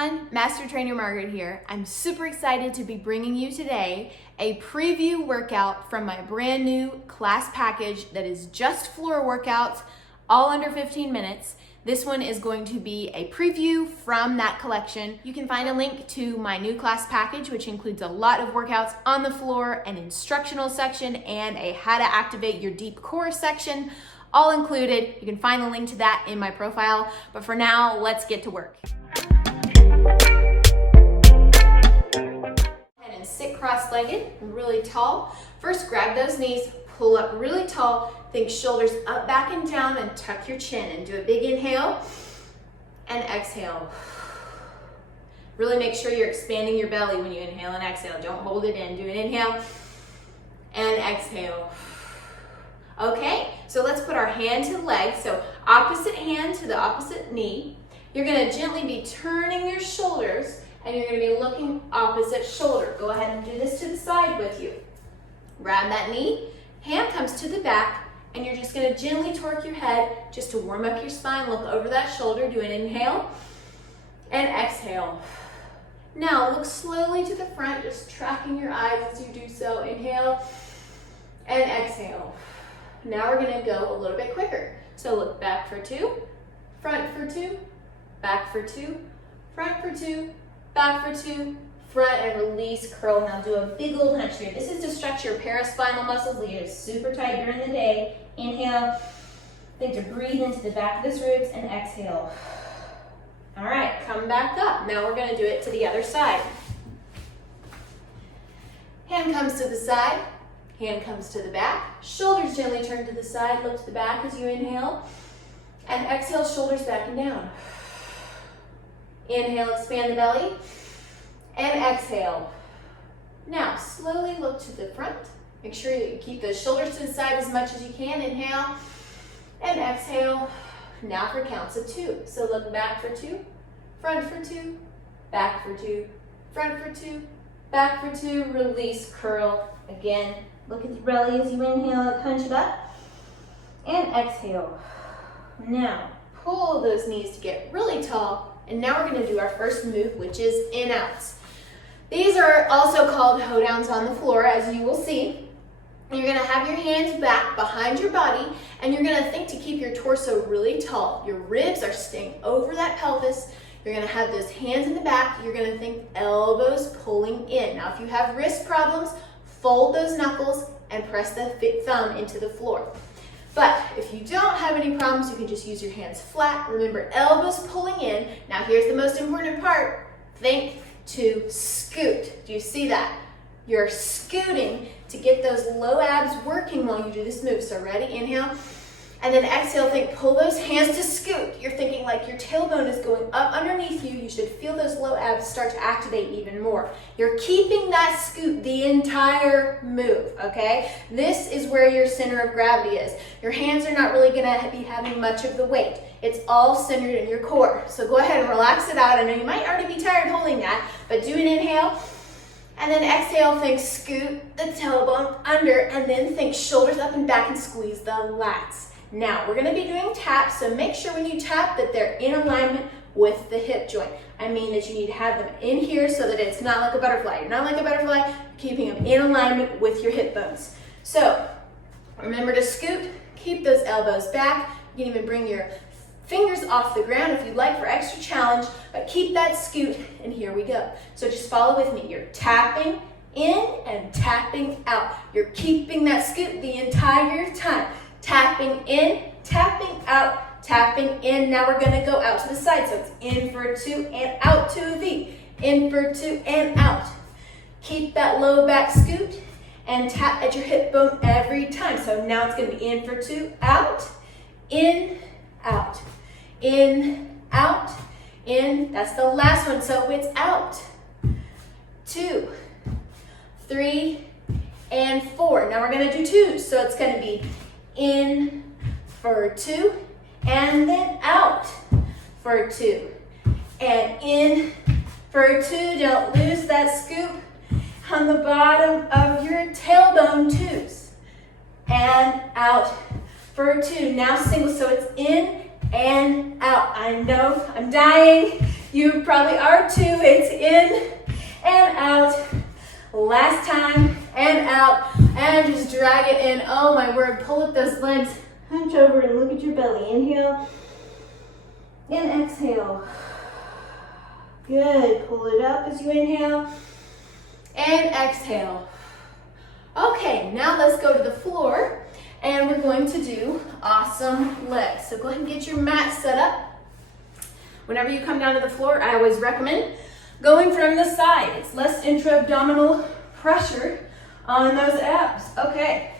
everyone, Master Trainer Margaret here. I'm super excited to be bringing you today a preview workout from my brand new class package that is just floor workouts, all under 15 minutes. This one is going to be a preview from that collection. You can find a link to my new class package, which includes a lot of workouts on the floor, an instructional section, and a how to activate your deep core section, all included. You can find the link to that in my profile. But for now, let's get to work. And sit cross-legged, really tall. First, grab those knees, pull up really tall, think shoulders up, back, and down, and tuck your chin. And do a big inhale and exhale. Really make sure you're expanding your belly when you inhale and exhale. Don't hold it in. Do an inhale and exhale. Okay, so let's put our hand to the leg. So opposite hand to the opposite knee. You're gonna gently be turning your shoulders and you're gonna be looking opposite shoulder. Go ahead and do this to the side with you. Grab that knee, hand comes to the back, and you're just gonna gently torque your head just to warm up your spine. Look over that shoulder, do an inhale and exhale. Now look slowly to the front, just tracking your eyes as you do so. Inhale and exhale. Now we're gonna go a little bit quicker. So look back for 2, front for 2, back for 2, front for 2, back for 2, front and release, curl. Now do a big old hunch here. This is to stretch your paraspinal muscles that get super tight during the day. Inhale, think to breathe into the back of the ribs and exhale. All right, come back up. Now we're gonna do it to the other side. Hand comes to the side, hand comes to the back. Shoulders gently turn to the side, look to the back as you inhale. And exhale, shoulders back and down. Inhale, expand the belly. And exhale. Now, slowly look to the front. Make sure you keep the shoulders to the side as much as you can. Inhale and exhale. Now for counts of 2. So look back for 2, front for 2, back for 2, front for 2, back for 2, release, curl. Again, look at the belly as you inhale, hunch it up, and exhale. Now, pull those knees to get really tall. And now we're gonna do our first move, which is in-outs. These are also called hoedowns on the floor, as you will see. You're gonna have your hands back behind your body, and you're gonna think to keep your torso really tall. Your ribs are staying over that pelvis. You're gonna have those hands in the back. You're gonna think elbows pulling in. Now, if you have wrist problems, fold those knuckles and press the thumb into the floor. But if you don't have any problems, you can just use your hands flat. Remember, elbows pulling in. Now here's the most important part. Think to scoot. Do you see that? You're scooting to get those low abs working while you do this move. So ready? Inhale. And then exhale, think, pull those hands to scoot. You're thinking like your tailbone is going up underneath you. You should feel those low abs start to activate even more. You're keeping that scoot the entire move, okay? This is where your center of gravity is. Your hands are not really gonna be having much of the weight. It's all centered in your core. So go ahead and relax it out. I know you might already be tired holding that, but do an inhale. And then exhale, think scoot the tailbone under, and then think shoulders up and back and squeeze the lats. Now, we're gonna be doing taps, so make sure when you tap that they're in alignment with the hip joint. I mean that you need to have them in here so that it's not like a butterfly. You're not like a butterfly, keeping them in alignment with your hip bones. So, remember to scoot, keep those elbows back. You can even bring your fingers off the ground if you'd like for extra challenge, but keep that scoot, and here we go. So just follow with me. You're tapping in and tapping out. You're keeping that scoot the entire time. Tapping in, tapping out, tapping in. Now we're gonna go out to the side. So it's in for 2 and out to a V. In for 2 and out. Keep that low back scoot and tap at your hip bone every time. So now it's gonna be in for 2, out, in, out, in, out, in. That's the last one. So it's out, 2, 3, and 4. Now we're gonna do 2s. So it's gonna be in for 2, and then out for 2, and in for 2. Don't lose that scoop on the bottom of your tailbone, 2s, and out for 2. Now single, so it's in and out. I know I'm dying You probably are too. It's in and out. Last time, and out, and just drag it in. Oh my word, pull up those legs. Hunch over and look at your belly. Inhale and exhale. Good, pull it up as you inhale and exhale. Okay, now let's go to the floor and we're going to do awesome legs. So go ahead and get your mat set up. Whenever you come down to the floor, I always recommend going from the side. It's less intra-abdominal pressure on those abs. Okay,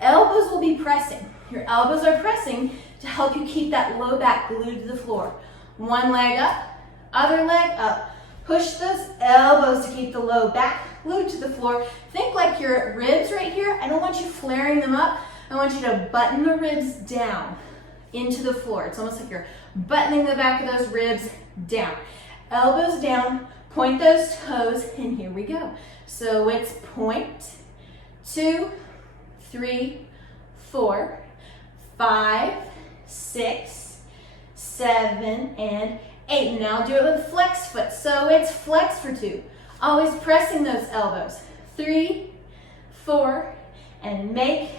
elbows will be pressing. Your elbows are pressing to help you keep that low back glued to the floor. One leg up, other leg up. Push those elbows to keep the low back glued to the floor. Think like your ribs right here. I don't want you flaring them up. I want you to button the ribs down into the floor. It's almost like you're buttoning the back of those ribs down. Elbows down, point those toes, and here we go. So it's point, 2, 3, 4, 5, 6, 7, and 8. Now do it with flex foot. So it's flex for 2. Always pressing those elbows. 3, 4, and make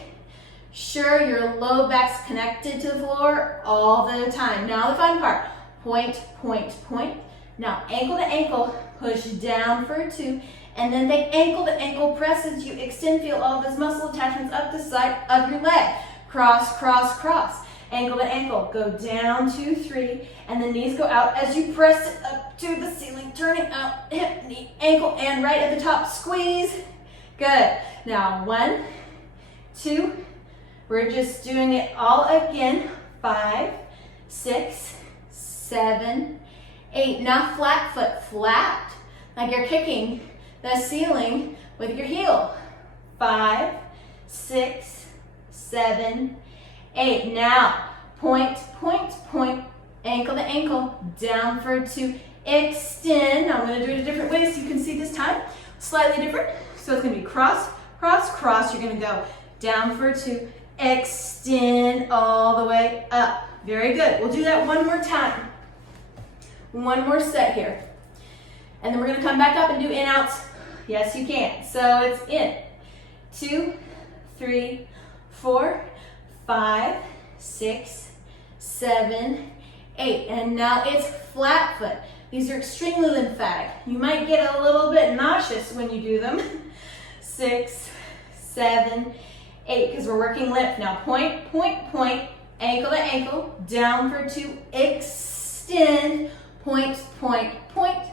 sure your low back's connected to the floor all the time. Now the fun part. Point, point, point. Now ankle to ankle, push down for 2, and then take ankle to ankle presses. You extend, feel all those muscle attachments up the side of your leg. Cross, cross, cross. Ankle to ankle, go down 2, 3, and the knees go out as you press it up to the ceiling, turning out, hip, knee, ankle, and right at the top, squeeze. Good. Now 1, 2, we're just doing it all again. 5, 6, 7, 8. Now flat foot, flat, like you're kicking the ceiling with your heel. 5, 6, 7, 8. Now point, point, point, ankle to ankle, down for 2. Extend. I'm going to do it a different way so you can see this time. Slightly different. So it's going to be cross, cross, cross. You're going to go down for 2. Extend all the way up. Very good. We'll do that one more time. One more set here. And then we're going to come back up and do in-outs. Yes, you can. So it's in. 2, 3, 4, 5, 6, 7, 8. And now it's flat foot. These are extremely lymphatic. You might get a little bit nauseous when you do them. 6, 7, 8, because we're working lymph. Now point, point, point, ankle to ankle, down for 2, extend, point, point, point,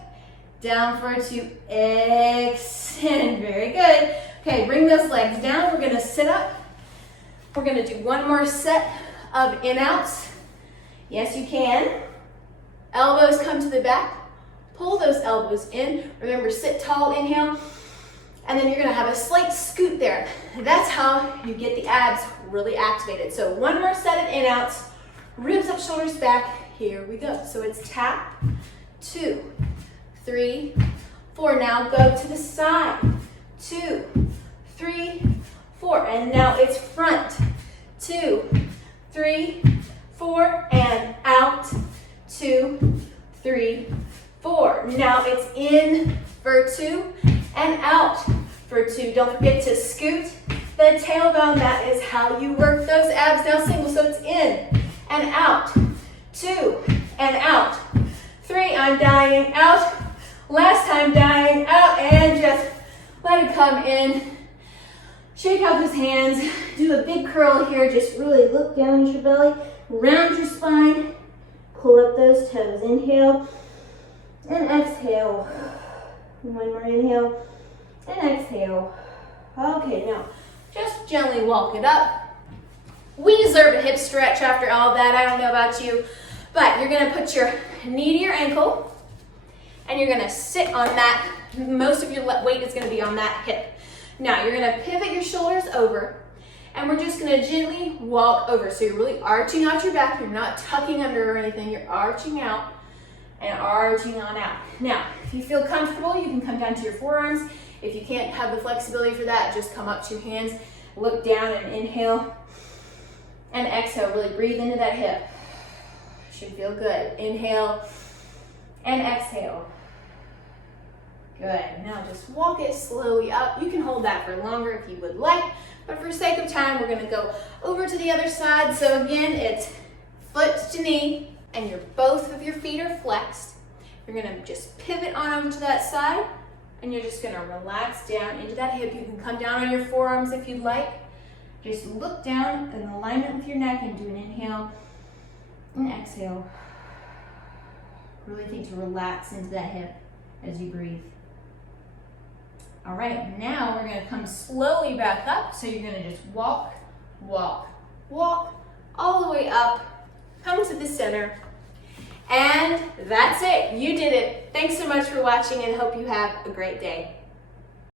down for 2, extend. Very good. Okay, bring those legs down. We're gonna sit up. We're gonna do one more set of in-outs. Yes, you can. Elbows come to the back. Pull those elbows in. Remember, sit tall, inhale. And then you're gonna have a slight scoot there. That's how you get the abs really activated. So one more set of in-outs. Ribs up, shoulders back. Here we go. So it's tap, 2, 3, 4. Now go to the side. 2, 3, 4. And now it's front. 2, 3, 4. And out. 2, 3, 4. Now it's in for 2 and out for 2. Don't forget to scoot the tailbone. That is how you work those abs. Now single. So it's in and out. 2 and out. 3. I'm dying out. Last time dying out. And just let it come in. Shake out those hands. Do a big curl here. Just really look down at your belly. Round your spine. Pull up those toes. Inhale and exhale. One more inhale and exhale. Okay, now just gently walk it up. We deserve a hip stretch after all that. I don't know about you, but you're gonna put your knee to your ankle and you're gonna sit on that. Most of your weight is gonna be on that hip. Now you're gonna pivot your shoulders over and we're just gonna gently walk over. So you're really arching out your back. You're not tucking under or anything. You're arching out and arching on out. Now, if you feel comfortable, you can come down to your forearms. If you can't have the flexibility for that, just come up 2 hands, look down and inhale and exhale. Really breathe into that hip. Should feel good. Inhale and exhale. Good. Now just walk it slowly up. You can hold that for longer if you would like, but for sake of time, we're gonna go over to the other side. So again, it's foot to knee, and both of your feet are flexed. You're gonna just pivot on over to that side, and you're just gonna relax down into that hip. You can come down on your forearms if you'd like. Just look down in alignment with your neck and do an inhale and exhale. Really think to relax into that hip as you breathe. All right, now we're gonna come slowly back up. So you're gonna just walk, walk, walk, all the way up, come to the center, and that's it. You did it. Thanks so much for watching and hope you have a great day.